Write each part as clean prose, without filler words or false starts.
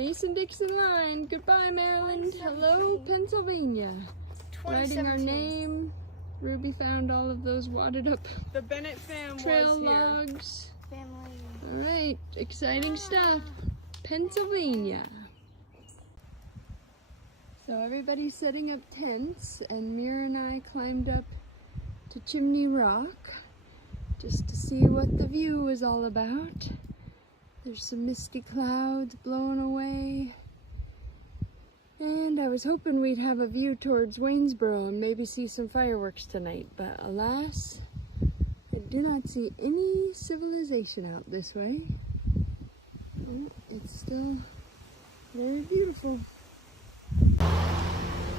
Mason-Dixon line. Goodbye, Maryland. Hello, Pennsylvania. Writing our name. Ruby found all of those wadded up The Bennett family trail logs. All right, exciting stuff. Pennsylvania. So everybody's setting up tents, and Mira and I climbed up to Chimney Rock just to see what the view was all about. There's some misty clouds blowing away. And I was hoping we'd have a view towards Waynesboro and maybe see some fireworks tonight, but alas, I do not see any civilization out this way. Oh, it's still very beautiful.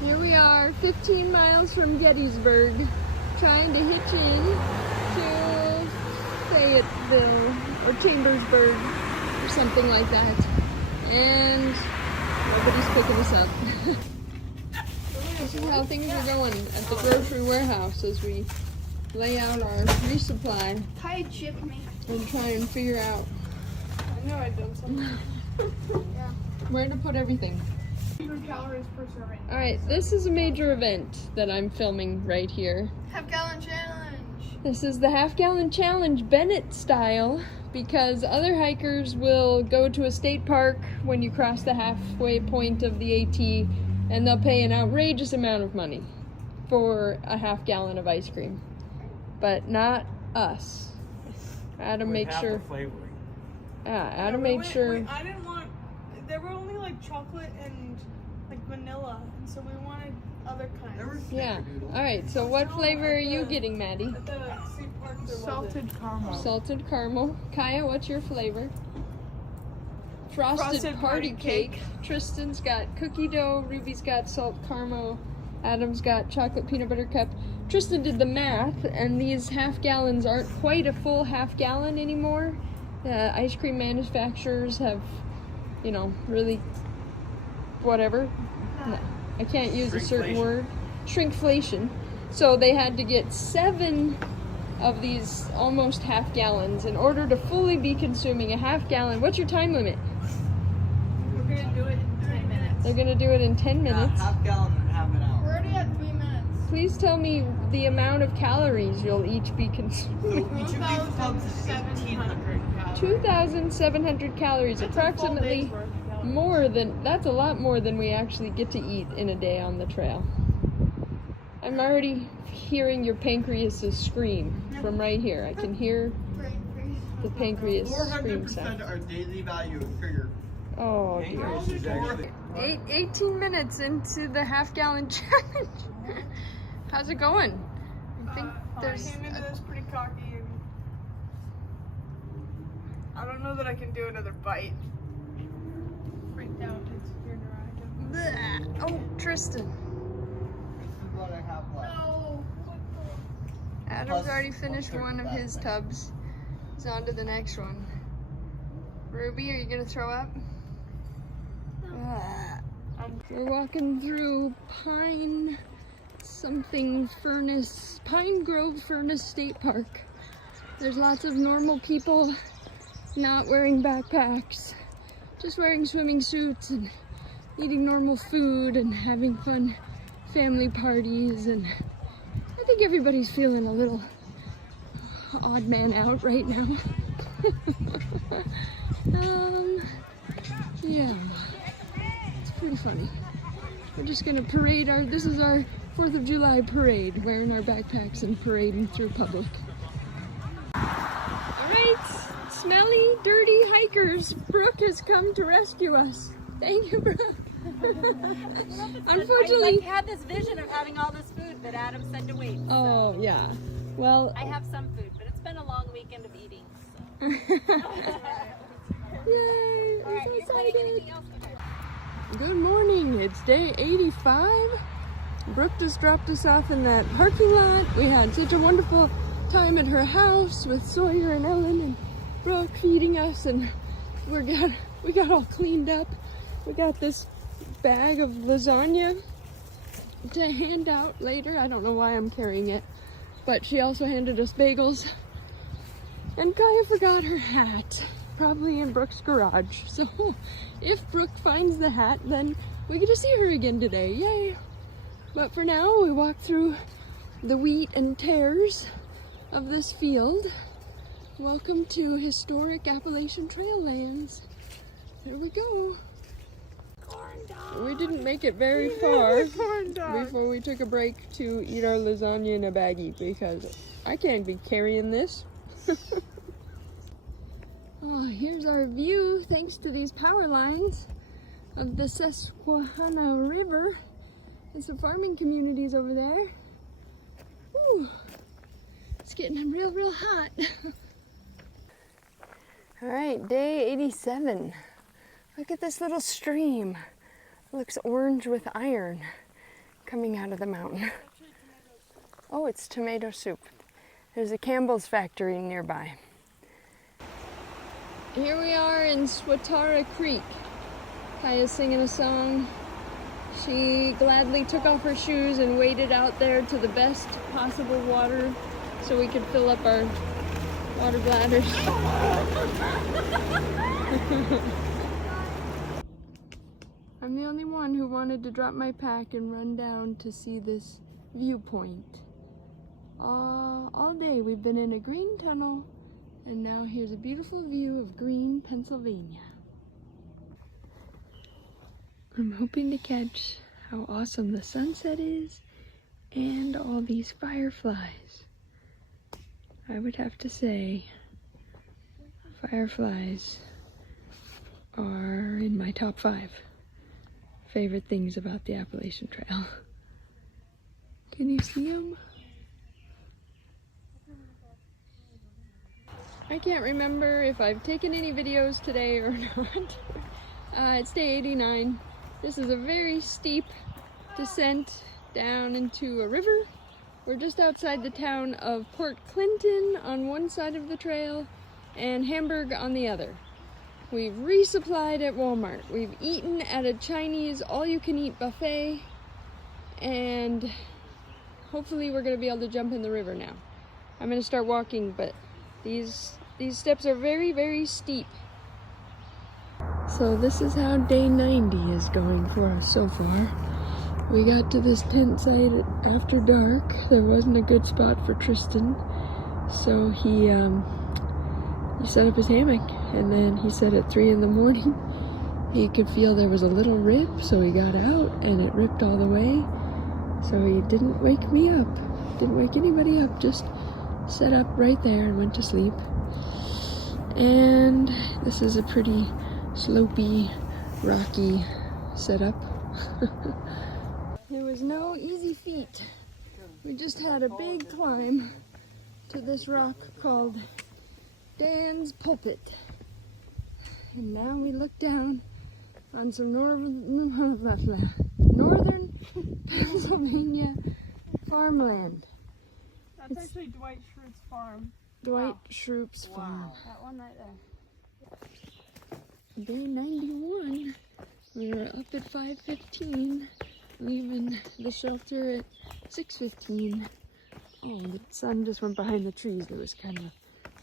Here we are, 15 miles from Gettysburg, trying to hitch in to Fayetteville or Chambersburg or something like that. And nobody's picking us up. This is how things are going at the grocery warehouse as we lay out our resupply and try and figure out I know I've done something. where to put everything. 100 calories per serving. Alright, this is a major event that I'm filming right here. Half-gallon challenge. This is the half-gallon challenge Bennett style, because other hikers will go to a state park when you cross the halfway point of the AT, and they'll pay an outrageous amount of money for a half-gallon of ice cream. But not us. Adam made sure. Adam made sure. I didn't want. There were only like chocolate and like vanilla, and so we wanted other kinds. Yeah. All right. So what flavor are you getting, Maddie? At the Sea Park, salted caramel. Salted caramel. Kaya, what's your flavor? Frosted party cake. Tristan's got cookie dough. Ruby's got salt caramel. Adam's got chocolate peanut butter cup. Tristan did the math, and these half gallons aren't quite a full half gallon anymore. The ice cream manufacturers have, you know, really, whatever. No, I can't use a certain word. Shrinkflation. So they had to get 7 of these almost half gallons in order to fully be consuming a half gallon. What's your time limit? We're gonna do it in 10 minutes. They're gonna do it in 10 minutes. Yeah, half gallon and half an hour. We're already at 3 minutes. Please tell me the amount of calories you'll each be consuming. Each of these clubs is 1,800 calories. 2,700 calories, That's a full approximately day's worth of calories. more than, that's a lot more than we actually get to eat in a day on the trail. I'm already hearing your pancreas scream from right here. I can hear the pancreas scream 400% sound. our daily value of sugar. Oh dear. Pancreas is actually 18 minutes into the half-gallon challenge. How's it going? I think there's I came into this pretty cocky, and I don't know that I can do another bite. Freaked out. It's your neuralgia. Oh, Tristan. This is what I have left. No. Adam's Plus already finished 1/3 one of that his thing. tubs. He's on to the next one. Ruby, are you gonna throw up? We're walking through Pine Grove Furnace State Park. There's lots of normal people not wearing backpacks, just wearing swimming suits and eating normal food and having fun family parties, and I think everybody's feeling a little odd man out right now. Yeah, it's pretty funny. We're just gonna parade this is our 4th of July parade, wearing our backpacks and parading through public. All right, smelly, dirty hikers, Brooke has come to rescue us. Thank you, Brooke. Unfortunately, I had this vision of having all this food that Adam said to wait. oh yeah. Well, I have some food, but it's been a long weekend of eating. So. yay! All right, I'm you're so planning excited. anything else? Good morning. It's day 85. Brooke just dropped us off in that parking lot. We had such a wonderful time at her house with Sawyer and Ellen and Brooke feeding us, and we got all cleaned up. We got this bag of lasagna to hand out later. I don't know why I'm carrying it, but she also handed us bagels. And Kaya forgot her hat. probably in Brooke's garage. So if Brooke finds the hat, then we get to see her again today. Yay! But for now, we walk through the wheat and tares of this field. Welcome to historic Appalachian Trail lands. Here we go. We didn't make it very far before we took a break to eat our lasagna in a baggie because I can't be carrying this. Oh, here's our view thanks to these power lines of the Susquehanna River and some farming communities over there. Whew. It's getting real hot. All right, day 87. Look at this little stream. It looks orange with iron coming out of the mountain. Oh, it's tomato soup. There's a Campbell's factory nearby. Here we are in Swatara Creek. Kaya's singing a song. She gladly took off her shoes and waded out there to the best possible water so we could fill up our water bladders. I'm the only one who wanted to drop my pack and run down to see this viewpoint. All day we've been in a green tunnel, and now here's a beautiful view of green Pennsylvania. I'm hoping to catch how awesome the sunset is and all these fireflies. I would have to say fireflies are in my top 5 favorite things about the Appalachian Trail. Can you see them? I can't remember if I've taken any videos today or not. It's day 89. This is a very steep descent down into a river. We're just outside the town of Port Clinton on one side of the trail and Hamburg on the other. We've resupplied at Walmart. We've eaten at a Chinese all-you-can-eat buffet, and hopefully we're going to be able to jump in the river now. I'm going to start walking, but these steps are very steep. So this is how day 90 is going for us so far. We got to this tent site after dark. There wasn't a good spot for Tristan, so he set up his hammock, and then he said at 3 in the morning he could feel there was a little rip, so he got out and it ripped all the way. So he didn't wake me up, didn't wake anybody up, just set up right there and went to sleep. And this is a pretty slopey, rocky setup. There was no easy feat. We just had a big climb to this rock called Dan's Pulpit. And now we look down on some northern Pennsylvania farmland. That's actually Dwight Schrute's farm. Dwight Schrute's farm. That one right there. Day 91. We were up at 5:15, leaving the shelter at 6:15. Oh, the sun just went behind the trees. There was kind of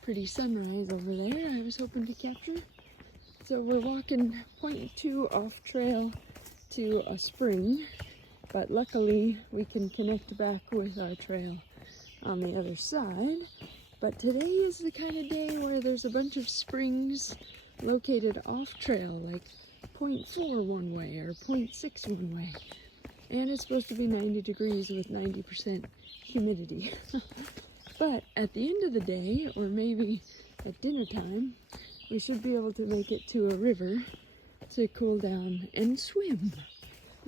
pretty sunrise over there I was hoping to capture. So we're walking 0.2 off trail to a spring, but luckily we can connect back with our trail on the other side. But today is the kind of day where there's a bunch of springs located off trail, like 0.4 one way or 0.6 one way. And it's supposed to be 90 degrees with 90% humidity. But at the end of the day, or maybe at dinner time, we should be able to make it to a river to cool down and swim.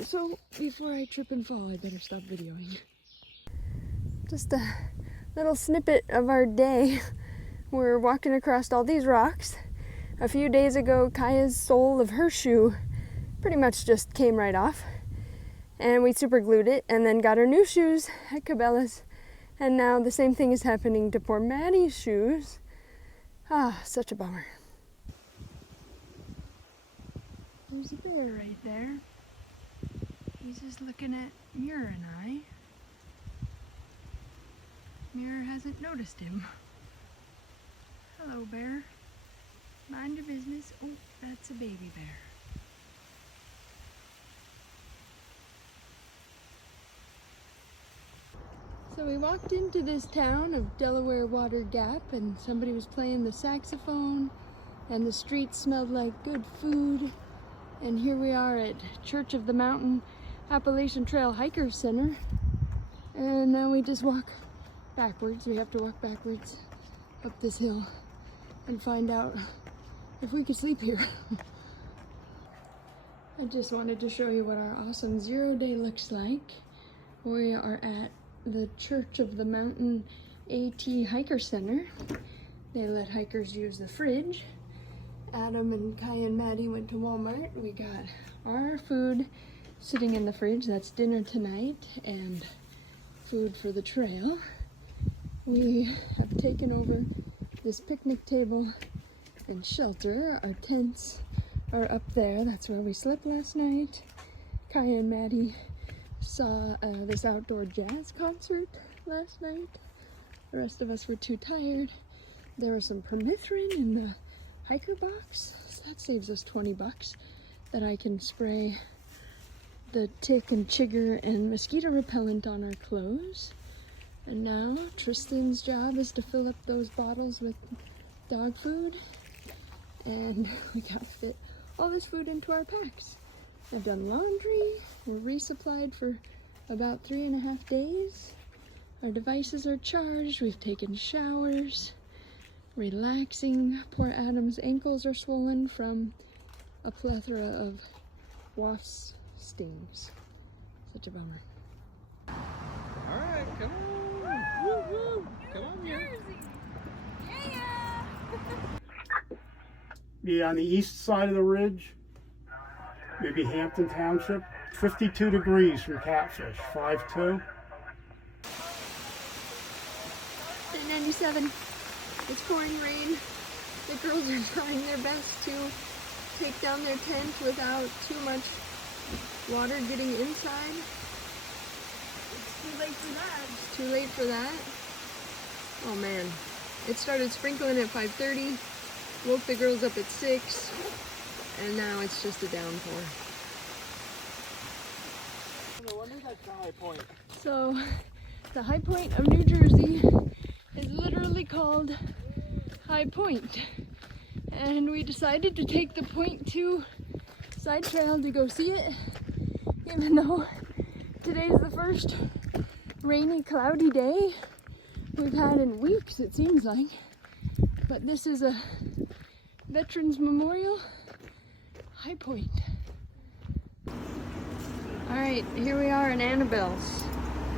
So before I trip and fall, I better stop videoing. Just a little snippet of our day. We're walking across all these rocks. A few days ago, Kaya's sole of her shoe pretty much just came right off. And we super glued it and then got her new shoes at Cabela's. And now the same thing is happening to poor Maddie's shoes. Ah, such a bummer. There's a bear right there. He's just looking at Muir and I. Muir hasn't noticed him. Hello, bear. Mind your business. Oh, that's a baby bear. So we walked into this town of Delaware Water Gap and somebody was playing the saxophone and the streets smelled like good food. And here we are at Church of the Mountain Appalachian Trail Hikers Center. And now we just walk backwards. We have to walk backwards up this hill and find out if we could sleep here. I just wanted to show you what our awesome 0 day looks like. We are at the Church of the Mountain AT Hiker Center. They let hikers use the fridge. Adam and Kai and Maddie went to Walmart. We got our food sitting in the fridge. That's dinner tonight and food for the trail. We have taken over this picnic table and shelter. Our tents are up there. That's where we slept last night. Kai and Maddie saw this outdoor jazz concert last night. The rest of us were too tired. There was some permethrin in the hiker box, so that saves us 20 bucks that I can spray the tick and chigger and mosquito repellent on our clothes. And now Tristan's job is to fill up those bottles with dog food, and we gotta fit all this food into our packs. I've done laundry. We're resupplied for about 3.5 days. Our devices are charged. We've taken showers. Relaxing. Poor Adam's ankles are swollen from a plethora of wasp stings. Such a bummer. All right, come on. Woo woo. Come on, Jersey. Be on the east side of the ridge, maybe Hampton Township. 52 degrees from Catfish, 5'2". Day 97. It's pouring rain. The girls are trying their best to take down their tent without too much water getting inside. It's too late for that. It's too late for that. Oh man. It started sprinkling at 5:30, woke the girls up at 6, and now it's just a downpour. No wonder that's the high point. So, the high point of New Jersey is literally called High Point. And we decided to take the .2 side trail to go see it, even though today's the first rainy, cloudy day we've had in weeks, it seems like. But this is a Veterans Memorial High Point. Alright, here we are in Annabelle's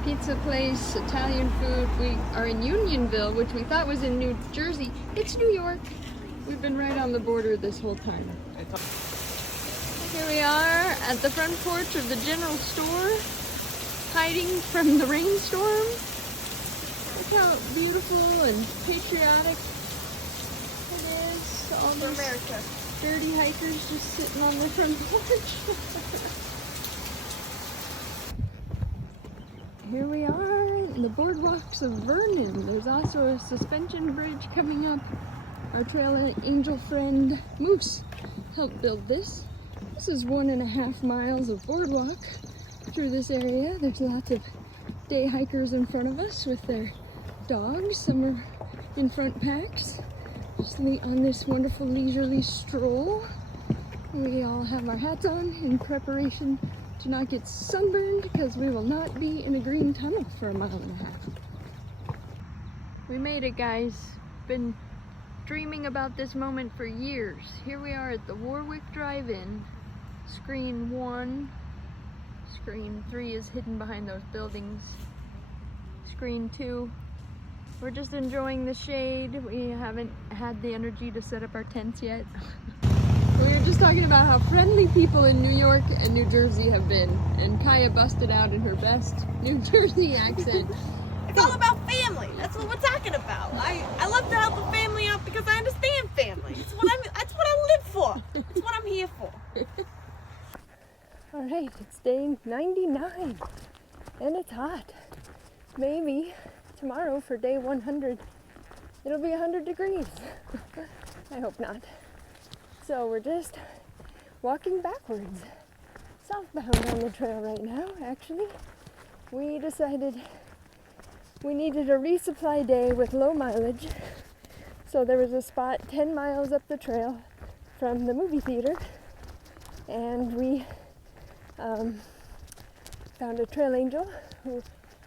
pizza place, Italian food. We are in Unionville, which we thought was in New Jersey. It's New York. We've been right on the border this whole time. Here we are at the front porch of the general store, hiding from the rainstorm. Look how beautiful and patriotic it is. All For these America. dirty hikers just sitting on the front porch. Here we are in the boardwalks of Vernon. There's also a suspension bridge coming up. Our trail angel friend Moose helped build this. This is 1.5 miles of boardwalk through this area. There's lots of day hikers in front of us with their dogs. Some are in front packs, just on this wonderful leisurely stroll. We all have our hats on in preparation to not get sunburned, because we will not be in a green tunnel for 1.5 miles. We made it, guys. Been dreaming about this moment for years. Here we are at the Warwick Drive-In. Screen 1. Screen 3 is hidden behind those buildings. Screen 2. We're just enjoying the shade. We haven't had the energy to set up our tents yet. We were just talking about how friendly people in New York and New Jersey have been, and Kaya busted out in her best New Jersey accent. It's all about family. That's what we're talking about. I love to help a family out because I understand family. That's what I live for. That's what I'm here for. All right, it's day 99, and it's hot. Maybe tomorrow for day 100, it'll be 100 degrees. I hope not. So we're just walking backwards, southbound on the trail right now. Actually, we decided we needed a resupply day with low mileage. So there was a spot 10 miles up the trail from the movie theater, and we found a trail angel who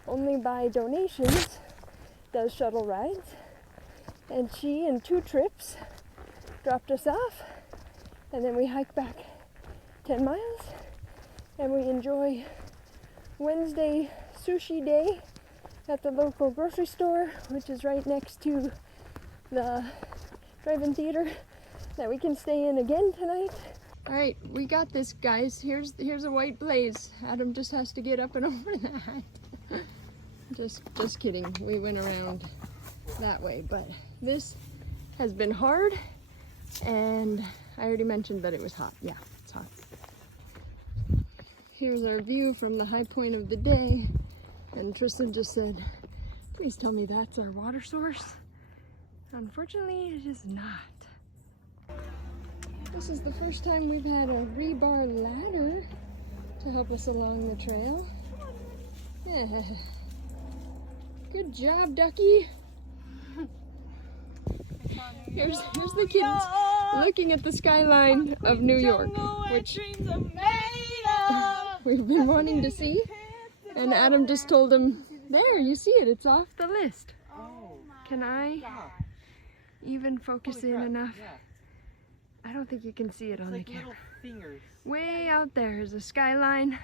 only by donations does shuttle rides, and she in 2 trips dropped us off, and then we hike back 10 miles, and we enjoy Wednesday sushi day at the local grocery store, which is right next to the drive-in theater that we can stay in again tonight. All right, we got this, guys. Here's a white blaze. Adam just has to get up and over that. Just kidding. We went around that way, but this has been hard, and I already mentioned that it was hot. Yeah, it's hot. Here's our view from the high point of the day, and Tristan just said, please tell me that's our water source. Unfortunately, it is not. This is the first time we've had a rebar ladder to help us along the trail. Yeah. Good job, Ducky. Here's the kids looking at the skyline of New York, which we've been wanting to see. And Adam just told him, there, you see it, it's off the list. Can I even focus in enough? I don't think you can see it on the camera. Way out there is the skyline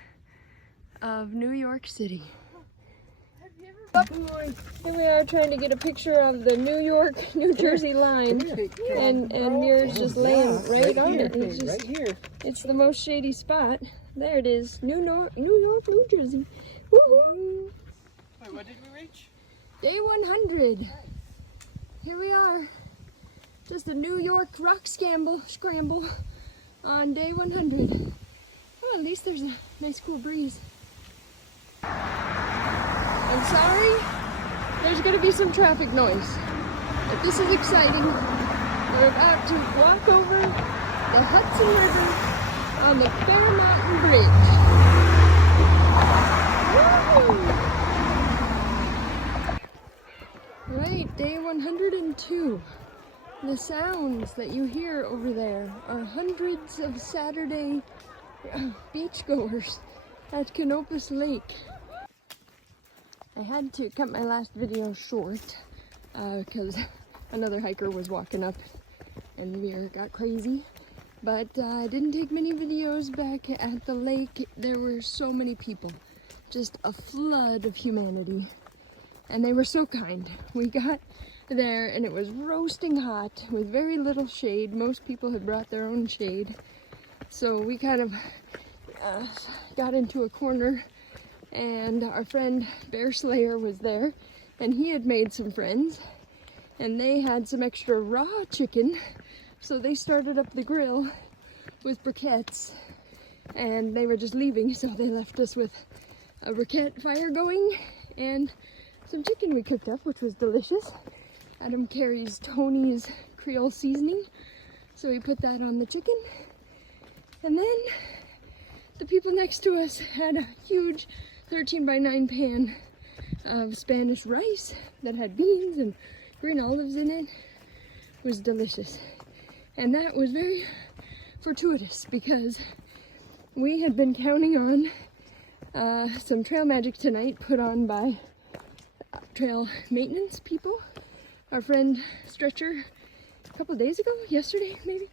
of New York City. Here we are trying to get a picture of the New York-New Jersey line, and Mir's just laying right on it. Right here. It's the most shady spot. There it is, New York, New Jersey. Woohoo! Wait, what did we reach? Day 100. Here we are. Just a New York rock scramble on day 100. Well, at least there's a nice cool breeze. I'm sorry, there's going to be some traffic noise, but this is exciting. We're about to walk over the Hudson River on the Fair Mountain Bridge. Woo! Right, day 102. The sounds that you hear over there are hundreds of Saturday beachgoers at Canopus Lake. I had to cut my last video short because another hiker was walking up and Mir got crazy. But I didn't take many videos back at the lake. There were so many people, just a flood of humanity. And they were so kind. We got there and it was roasting hot with very little shade. Most people had brought their own shade. So we kind of got into a corner, and our friend Bear Slayer was there, and he had made some friends, and they had some extra raw chicken, so they started up the grill with briquettes, and they were just leaving, so they left us with a briquette fire going and some chicken we cooked up, which was delicious. Adam carries Tony's Creole seasoning, so he put that on the chicken, and then the people next to us had a huge 13x9 pan of Spanish rice that had beans and green olives in it. It was delicious. And that was very fortuitous because we had been counting on some trail magic tonight put on by trail maintenance people. Our friend Stretcher, a couple days ago, yesterday maybe,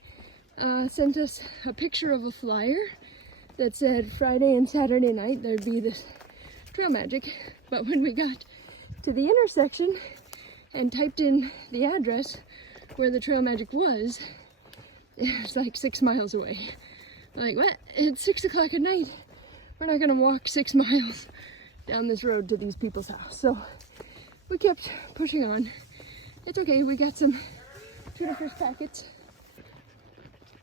sent us a picture of a flyer that said Friday and Saturday night there'd be this trail magic. But when we got to the intersection and typed in the address where the trail magic was, it was like 6 miles away. Like, what? It's 6 o'clock at night. We're not gonna walk 6 miles down this road to these people's house. So we kept pushing on. It's okay, we got some tuna fish packets.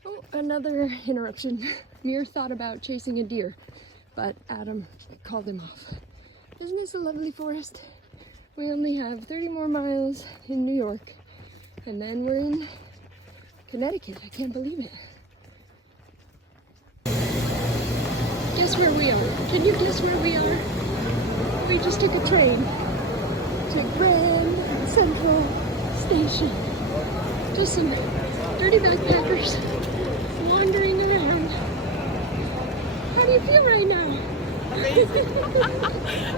Oh, another interruption. Mir thought about chasing a deer, but Adam called him off. Isn't this a lovely forest? We only have 30 more miles in New York, and then we're in Connecticut. I can't believe it. Guess where we are? Can you guess where we are? We just took a train to Grand Central Station. Just some dirty backpackers wandering around. How do you feel right now? Amazing.